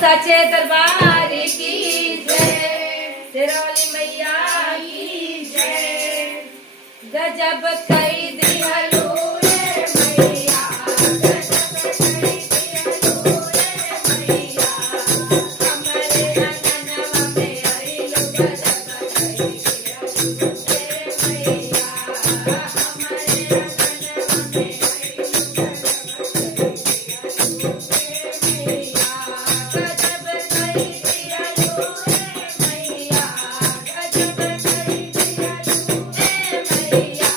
साचे दरबार की जय, सिरोली मैया की जय। गजब कई दिहलो रे मैया, गजब कई दिहलो रे मैया, हमरे अंगनवा में आइलो गजब कई दिहलो रे मैया, हमरे अंगनवा में आइलो गजब कई दिहलो रे मैया। गजब कई दिहलो रे मैया, गजब कई दिहलो रे मैया,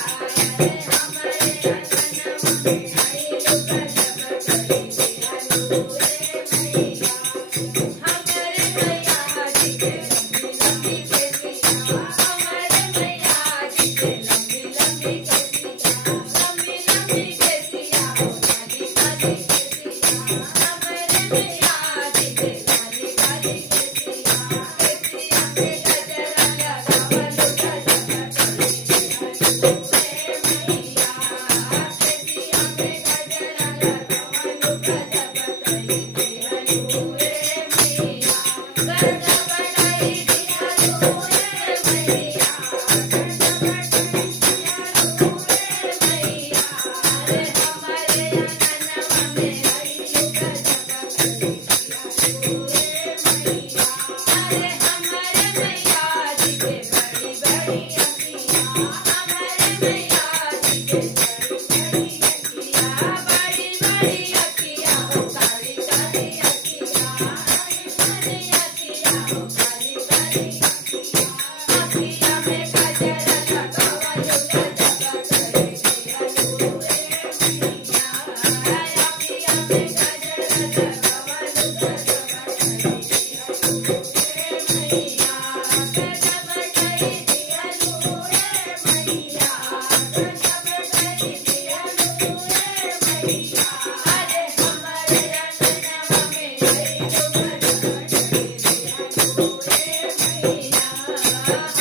हमरे अंगनवा में आइलो गजब कई दिहलो रे मैया। हमरे मैया जी के लंबी लंबी केसिया, हमरे मैया जी के लंबी लंबी केसिया, लंबी लंबी केसिया, काली काली केसिया, हमरे मैया जी के काली काली केसिया, केसिया पे गजरा लगावलो गजब कई दिहलो रे मैया, केसिया पे गजरा लगावलो गजब कई दिहलो रे मैया। गजब कई दिहलो रे मैया, गजब कई दिहलो रे मैया, रे हमरे अंगनवा में आइलो गजब कई दिहलो रे मैया। अरे हमरे मैया जी के बड़ी बड़ी अखियाँ, हमरे मैया जी के बड़ी बड़ी अखियाँ, बड़ी बड़ी अखियाँ हो काली काली अखियाँ, बड़ी बड़ी अखियाँ हो काली काली अखियाँ, अखियाँ में गजरा लगावलो गजब कई दिहलो रे मैया, अखियाँ में गजरा लगावलो गजब कई दिहलो रे मैया। गजब कई दिहलो रे मैया, गजब कई दिहलो रे मैया, अरे हमरे अंगनवा में आइलो गजब कई दिहलो रे मैया,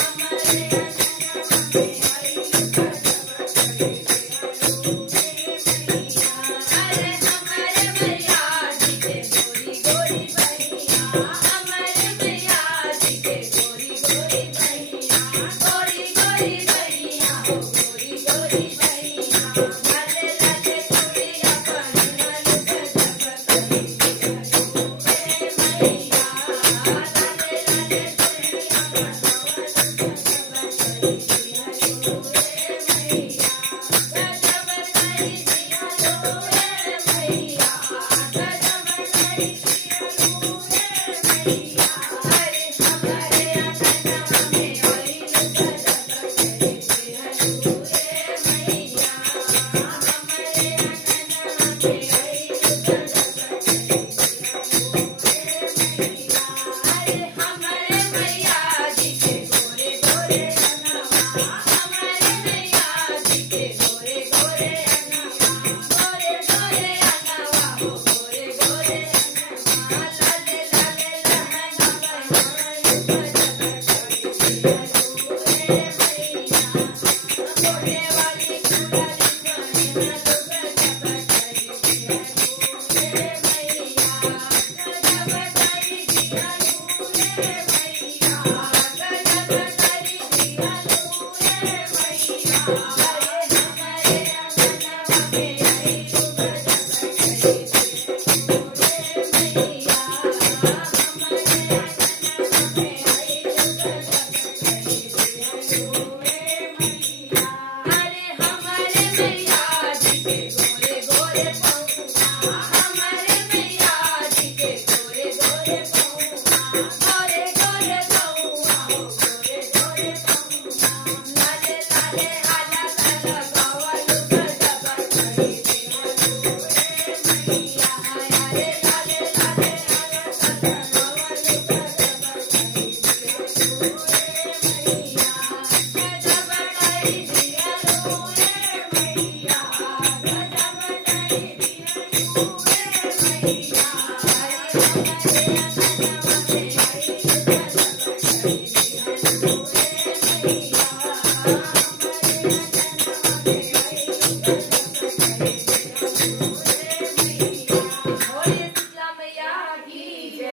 हमरे अंगनवा में आइलो गजब कई दिहलो रे मैया। अरे हमरे मैया जी के गोरी गोरी बहिया, हमरे मैया जी के गोरी गोरी बहिया, गोरी गोरी बहिया हो गोरी गोरी बहिया, लाले लाले चूड़िया पहिनलो गजब कई दिहलो रे मैया, लाले लाले चूड़िया पहिनलो गजब कई दिहलो रे मैया। गजब कई दिहलो रे मैया, गजब कई दिहलो रे मैया, अरे हमरे अंगनवा में आइलो गजब कई दिहलो रे मैया, हमरे अंगनवा में आइलो गजब कई दिहलो रे मैया। अरे हमरे मैया जी के गोरे गोरे अनवा, हमरे मैया जी के गोरे गोरे अनवा, गोरे गोरे अनवा हो गोरे गोरे अनवा, लाले लाले लहंगा पहिनलो गजब कई दिहलो रे मैया, गोरे वाली चुड़ाली पहिनलो गजब कई दिहलो रे मैया। गजब कई दिहलो रे मैया, गजब कई दिहलो रे मैया, अरे हमरे अंगनवा में आइलो गजब कई दिहलो रे मैया, हमरे अंगनवा में आइलो गजब कई दिहलो रे मैया। अरे हमरे मैया जी के गोरे गोरे पहुआ, हमरे मैया जी के गोरे गोरे पहुआ, गोरे गोरे पहुआ हो गोरे गोरे पहुआ, लाले लाले आला लगावलो गजब कई दिहलो रे मैया, अरे लाले लाले आला लगावलो गजब कई दिहलो रे मैया। गजब कई दिहलो रे मैया, गजब कई दिहलो रे मैया, अरे हमरे